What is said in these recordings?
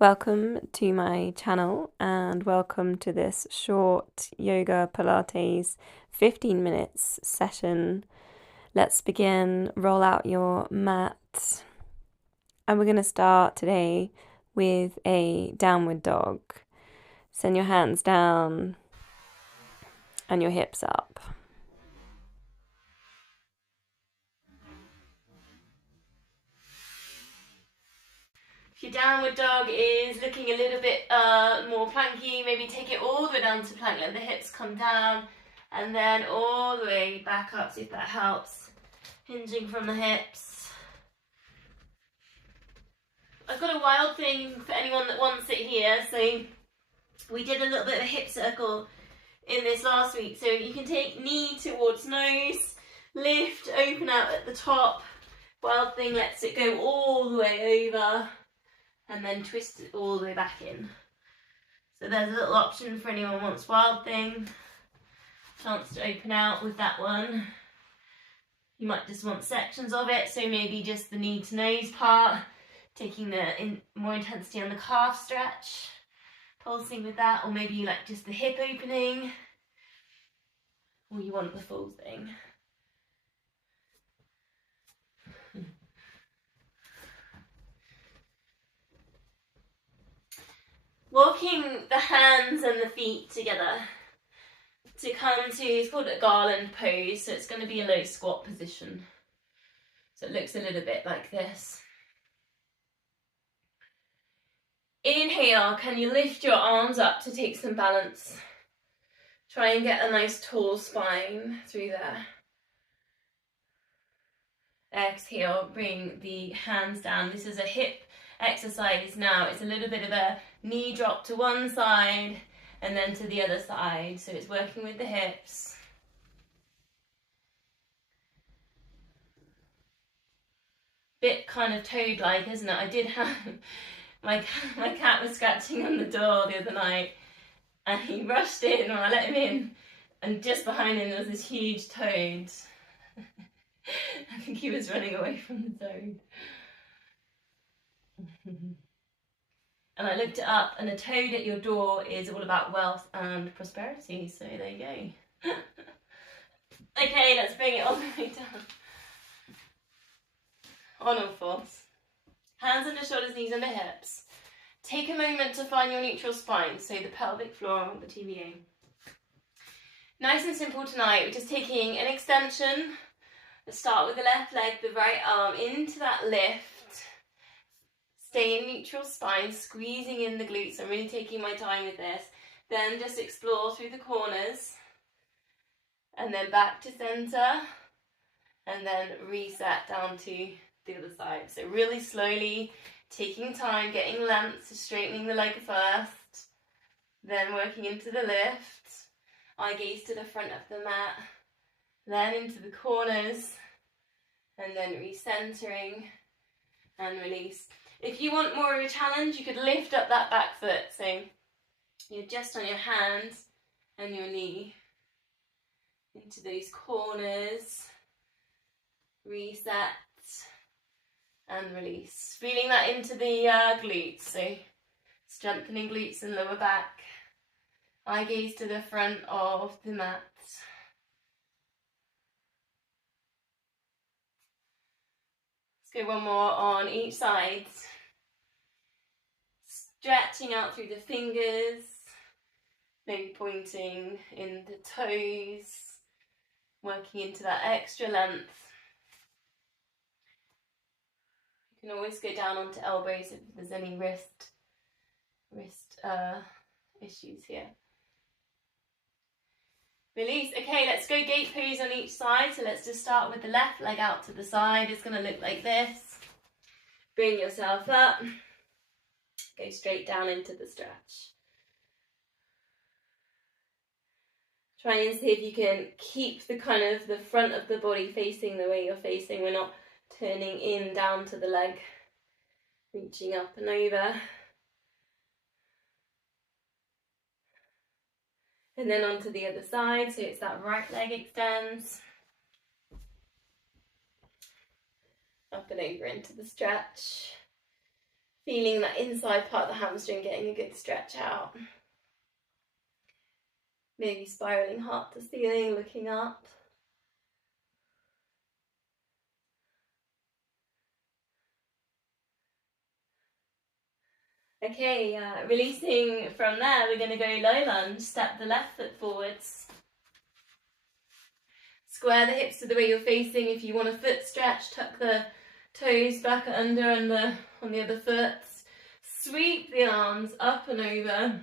Welcome to my channel and welcome to this short yoga Pilates 15 minutes session. Let's begin. Roll out your mat and we're going to start today with a downward dog. Send your hands down and your hips up. If your downward dog is looking a little bit more planky, maybe take it all the way down to plank. Let the hips come down and then all the way back up, see if that helps. Hinging from the hips. I've got a wild thing for anyone that wants it here. So we did a little bit of a hip circle in this last week. So you can take knee towards nose, lift, open out at the top. Wild thing lets it go all the way over and then twist it all the way back in. So there's a little option for anyone who wants wild thing. Chance to open out with that one. You might just want sections of it, so maybe just the knee to nose part, taking more intensity on the calf stretch, pulsing with that, or maybe you like just the hip opening, or you want the full thing. Walking the hands and the feet together to come to, it's called a garland pose, so it's going to be a low squat position. So it looks a little bit like this. Inhale, can you lift your arms up to take some balance? Try and get a nice tall spine through there. Exhale, bring the hands down. This is a hip exercise now. It's a little bit of a knee drop to one side and then to the other side. So it's working with the hips. Bit kind of toad-like, isn't it? I did have, my cat was scratching on the door the other night and he rushed in when I let him in, and just behind him there was this huge toad. I think he was running away from the toad. And I looked it up, and a toad at your door is all about wealth and prosperity. So there you go. Okay, let's bring it all the way down. On all fours. Hands under shoulders, knees under hips. Take a moment to find your neutral spine, so the pelvic floor on the TVA. Nice and simple tonight. We're just taking an extension. Let's start with the left leg, the right arm into that lift. Stay in neutral spine, squeezing in the glutes. I'm really taking my time with this. Then just explore through the corners. And then back to center. And then reset down to the other side. So really slowly, taking time, getting length, straightening the leg first. Then working into the lift. Eye gaze to the front of the mat. Then into the corners. And then recentering and release. If you want more of a challenge, you could lift up that back foot. So you're just on your hands and your knee into those corners. Reset and release. Feeling that into the glutes. So strengthening glutes and lower back. Eye gaze to the front of the mat. Let's go one more on each side. Stretching out through the fingers, maybe pointing in the toes, working into that extra length. You can always go down onto elbows if there's any wrist issues here. Release. Okay, let's go gate pose on each side. So let's just start with the left leg out to the side. It's going to look like this. Bring yourself up. Go straight down into the stretch. Try and see if you can keep the kind of the front of the body facing the way you're facing. We're not turning in down to the leg. Reaching up and over. And then onto the other side, so it's that right leg extends. Up and over into the stretch. Feeling that inside part of the hamstring, getting a good stretch out. Maybe spiraling heart to ceiling, looking up. Okay, releasing from there, we're going to go low lunge, step the left foot forwards. Square the hips to the way you're facing. If you want a foot stretch, tuck the toes back under and on the other foot. Sweep the arms up and over.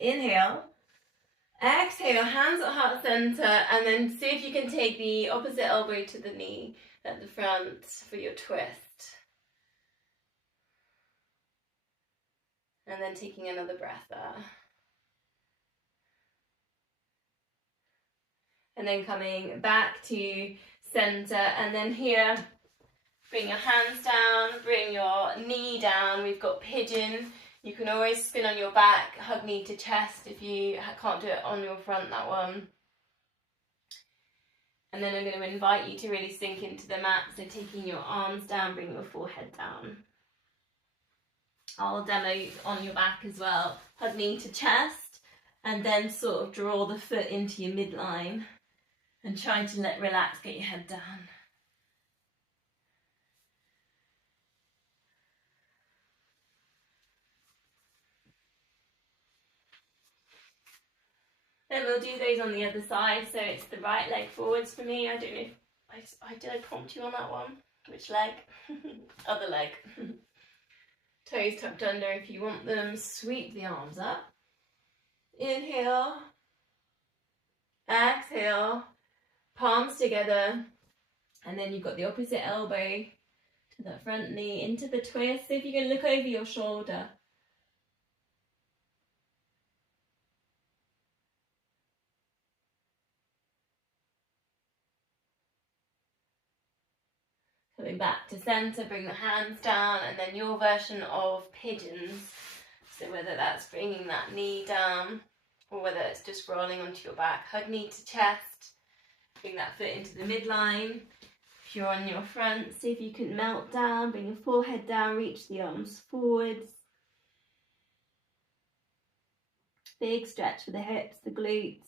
Inhale. Exhale, hands at heart center, and then see if you can take the opposite elbow to the knee at the front for your twist. And then taking another breath there. And then coming back to center, and then here, bring your hands down, bring your knee down. We've got pigeon. You can always spin on your back, hug knee to chest if you can't do it on your front, that one. And then I'm going to invite you to really sink into the mat, so taking your arms down, bring your forehead down. I'll demo on your back as well. Hug knee to chest, and then sort of draw the foot into your midline, and try to relax, get your head down. Then we'll do those on the other side, so it's the right leg forwards for me. I don't know if did I prompt you on that one? Which leg? Other leg. Toes tucked under if you want them. Sweep the arms up. Inhale. Exhale. Palms together. And then you've got the opposite elbow to the front knee into the twist. So if you can look over your shoulder. Coming back to center, bring the hands down, and then your version of pigeons. So whether that's bringing that knee down, or whether it's just rolling onto your back, hug knee to chest, bring that foot into the midline. If you're on your front, see if you can melt down, bring your forehead down, reach the arms forwards. Big stretch for the hips, the glutes.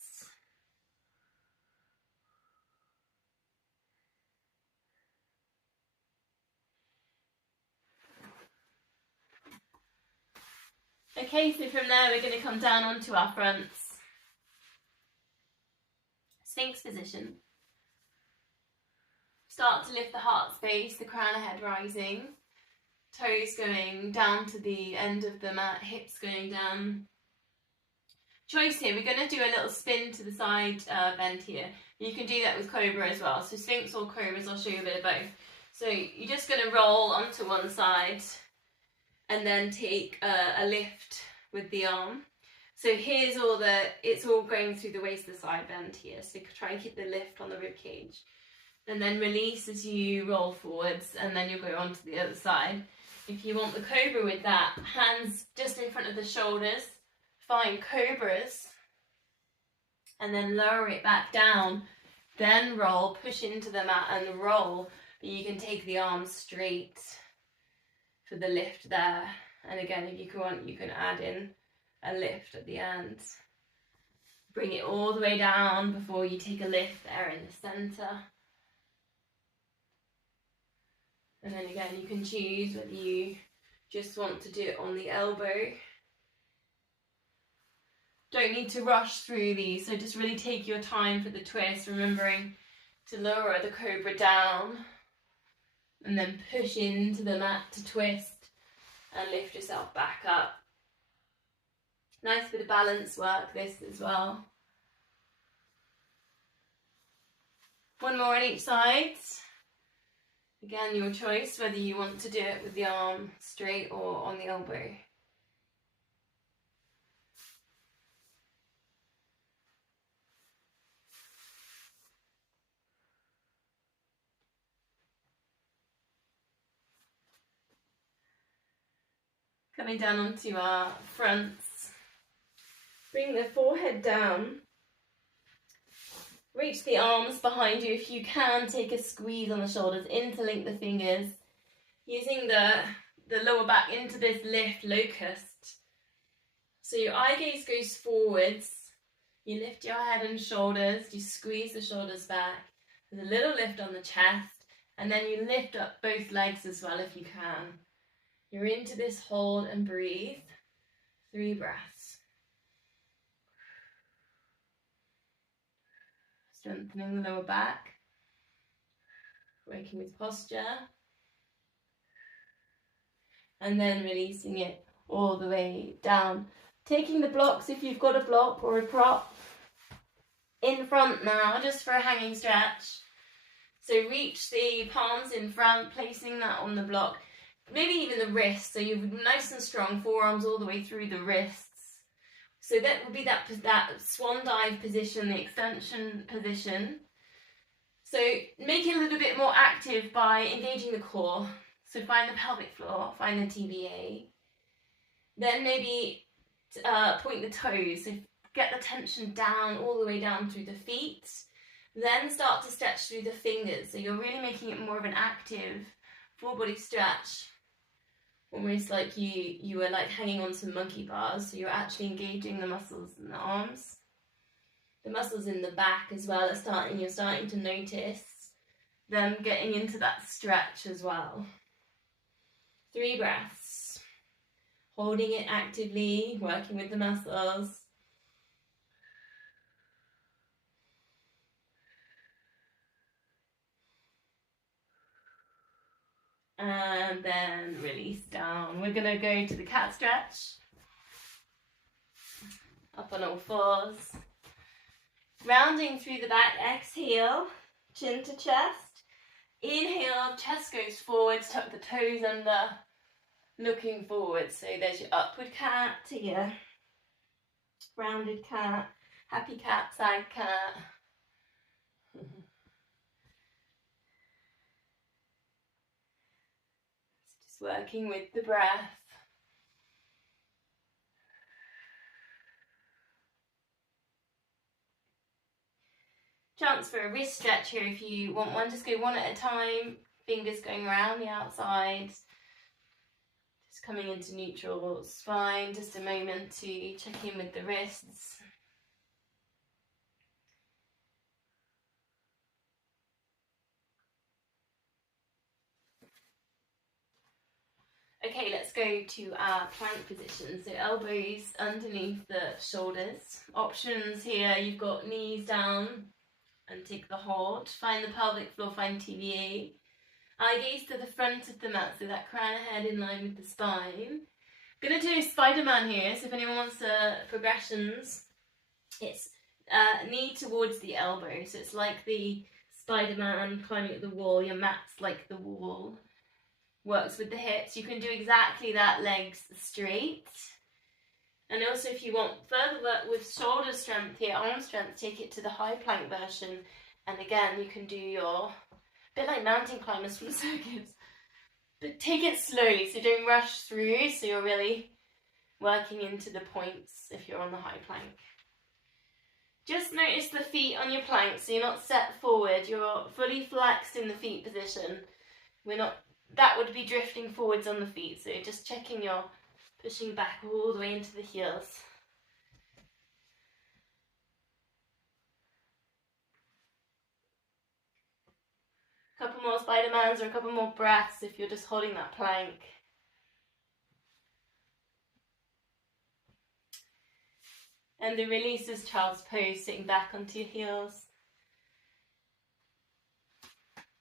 Okay, so from there we're going to come down onto our fronts. Sphinx position. Start to lift the heart space, the crown of head rising. Toes going down to the end of the mat, hips going down. Choice here, we're going to do a little spin to the side bend here. You can do that with Cobra as well. So Sphinx or Cobras, I'll show you a bit of both. So you're just going to roll onto one side and then take a lift with the arm. So here's it's all going through the waist of the side bend here. So try and keep the lift on the rib cage. And then release as you roll forwards, and then you'll go on to the other side. If you want the Cobra with that, hands just in front of the shoulders, find Cobras, and then lower it back down. Then roll, push into the mat and roll. But you can take the arms straight for the lift there, and again if you want, you can add in a lift at the end. Bring it all the way down before you take a lift there in the center, and then again you can choose whether you just want to do it on the elbow. Don't need to rush through these, so just really take your time for the twist, remembering to lower the Cobra down and then push into the mat to twist and lift yourself back up. Nice bit of balance work this as well. One more on each side. Again, your choice whether you want to do it with the arm straight or on the elbow. Coming down onto our fronts. Bring the forehead down. Reach the arms behind you if you can. Take a squeeze on the shoulders, interlink the fingers. Using the the lower back into this lift locust. So your eye gaze goes forwards, you lift your head and shoulders, you squeeze the shoulders back, there's a little lift on the chest, and then you lift up both legs as well if you can. You're into this hold and breathe. 3 breaths. Strengthening the lower back, working with posture, and then releasing it all the way down. Taking the blocks, if you've got a block or a prop, in front now, just for a hanging stretch. So reach the palms in front, placing that on the block, maybe even the wrist, so you're nice and strong, forearms all the way through the wrists. So that would be that swan dive position, the extension position. So make it a little bit more active by engaging the core. So find the pelvic floor, find the TVA. Then maybe point the toes, so get the tension down, all the way down through the feet. Then start to stretch through the fingers, so you're really making it more of an active full body stretch. Almost like you were like hanging on some monkey bars, so you're actually engaging the muscles in the arms. The muscles in the back as well are you're starting to notice them getting into that stretch as well. 3 breaths. Holding it actively, working with the muscles. And then release down. We're going to go to the cat stretch. Up on all fours. Rounding through the back, exhale, chin to chest. Inhale, chest goes forwards, tuck the toes under, looking forward. So there's your upward cat to your rounded cat, happy cat, sad cat. Just working with the breath. Chance for a wrist stretch here if you want one. Just go one at a time, fingers going around the outside. Just coming into neutral spine, just a moment to check in with the wrists. Okay, let's go to our plank position. So elbows underneath the shoulders. Options here, you've got knees down and take the hold. Find the pelvic floor, find TVA. Eye gaze to the front of the mat, so that crown of head in line with the spine. I'm going to do Spider-Man here, so if anyone wants progressions, it's knee towards the elbow. So it's like the Spider-Man climbing up the wall, your mat's like the wall. Works with the hips. You can do exactly that, legs straight. And also if you want further work with shoulder strength here, arm strength, take it to the high plank version. And again, you can do your, a bit like mountain climbers from the circus. But take it slowly, so don't rush through, so you're really working into the points if you're on the high plank. Just notice the feet on your plank, so you're not set forward, you're fully flexed in the feet position. That would be drifting forwards on the feet, so just checking you're pushing back all the way into the heels. A couple more Spider-Mans or a couple more breaths if you're just holding that plank. And the release is child's pose, sitting back onto your heels.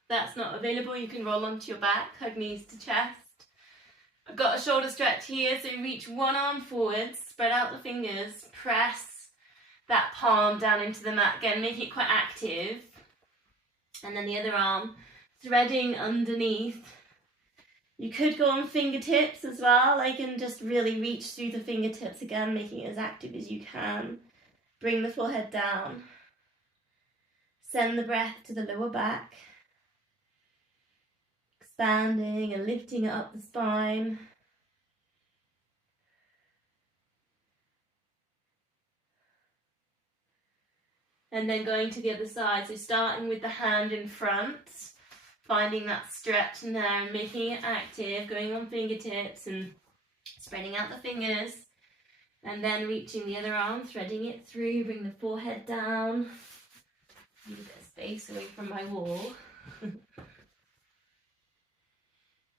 That's not available, you can roll onto your back, hug knees to chest. I've got a shoulder stretch here, so reach one arm forwards, spread out the fingers, press that palm down into the mat. Again, make it quite active. And then the other arm, threading underneath. You could go on fingertips as well, and just really reach through the fingertips again, making it as active as you can. Bring the forehead down. Send the breath to the lower back. Expanding and lifting it up the spine. And then going to the other side, so starting with the hand in front, finding that stretch in there and making it active, going on fingertips and spreading out the fingers, and then reaching the other arm, threading it through, bring the forehead down, leave a bit of space away from my wall.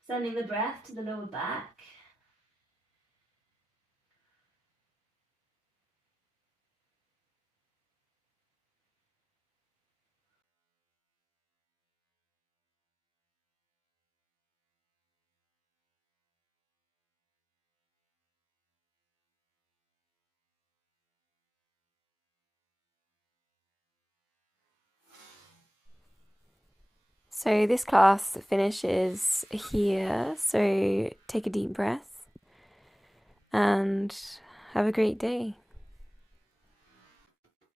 Sending the breath to the lower back. So this class finishes here, so take a deep breath and have a great day.